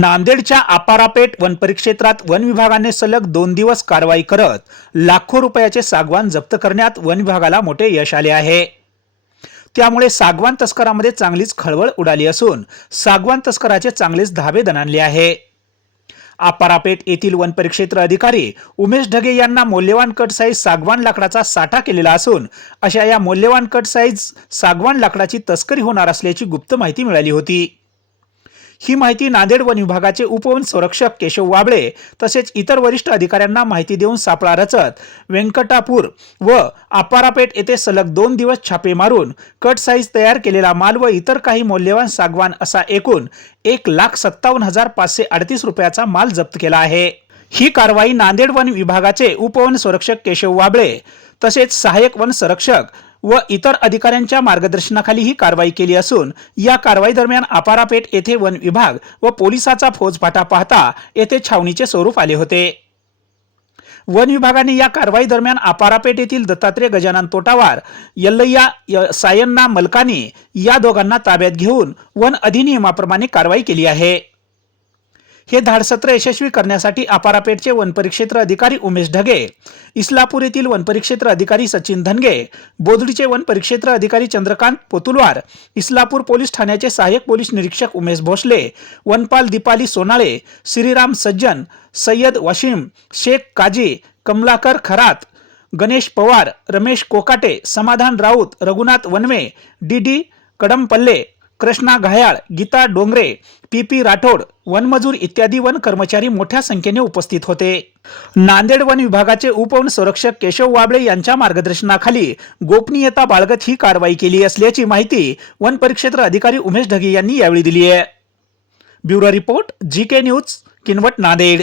नांदेडच्या आपारापेठ one परिक्षेत्रात one विभागाने सलग दोन दिवस कारवाई करत लाखो रुपयाचे सागवान जप्त करण्यात वन विभागाला मोठे यश आले आहे. त्यामुळे सागवान तस्करामध्ये चांगलीच खळबळ उडाली असून सागवान तस्कराचे चांगलेच धाबे दणाणले आहे. आपारापेठ येथील वन परिक्षेत्र अधिकारी उमेश ढगे यांना मौल्यवान कट साईज सागवान लाकडाचा साठा केलेला असून अशा या मौल्यवान कट साईज सागवान लाकडाची तस्करी होणार असल्याची गुप्त माहिती मिळाली होती. ही माहिती नांदेड वन विभागाचे उपवन संरक्षक केशव वाबळे तसेच इतर वरिष्ठ अधिकाऱ्यांना माहिती देऊन सापळा रचत व्यंकटापूर व आपारापेठ येथे सलग दोन दिवस छापे मारून कट साईज तयार केलेला माल व इतर काही मौल्यवान सागवान असा एकूण एक लाख सत्तावन्न हजार पाचशे अडतीस रुपयाचा माल जप्त केला आहे. ही कारवाई नांदेड वन विभागाचे उपवन संरक्षक केशव वाबळे तसेच सहाय्यक वन संरक्षक व इतर अधिकाऱ्यांच्या मार्गदर्शनाखाली ही कारवाई केली असून या कारवाई दरम्यान अपारापेठ येथे वन विभाग व पोलिसाचा फौजफाटा पाहता येथे छावणीचे स्वरूप आले होते. वन विभागाने या कारवाई दरम्यान अपारापेठ येथील दत्तात्रय गजानन तोटावार यल्लय्या सायन्ना मलकानी या दोघांना ताब्यात घेऊन वन अधिनियमाप्रमाणे कारवाई केली आहे. हे धाडसत्र यशस्वी करण्यासाठी अपारापेठचे वनपरिक्षेत्र अधिकारी उमेश ढगे इस्लापूर येथील वनपरिक्षेत्र अधिकारी सचिन धनगे बोधडीचे वनपरिक्षेत्र अधिकारी चंद्रकांत पोतुलवार इस्लापूर पोलीस ठाण्याचे सहाय्यक पोलीस निरीक्षक उमेश भोसले वनपाल दीपाली सोनाळे श्रीराम सज्जन सय्यद वशीम शेख काजी Kamalakar Kharat Ganesh Pawar Ramesh Kokate Samadhan Raut Raghunath Wanve D D Kadampalle Krishna Ghayal Geeta Dongre P P Rathod वनमजूर इत्यादी वन कर्मचारी मोठ्या संख्येने उपस्थित होते. नांदेड वन विभागाचे उपवन संरक्षक केशव वाबळे यांच्या मार्गदर्शनाखाली गोपनीयता बाळगत ही कारवाई केली असल्याची माहिती वन परिक्षेत्र अधिकारी उमेश ढगे यांनी यावेळी दिली आहे. Bureau report G K news Kinwat Nanded.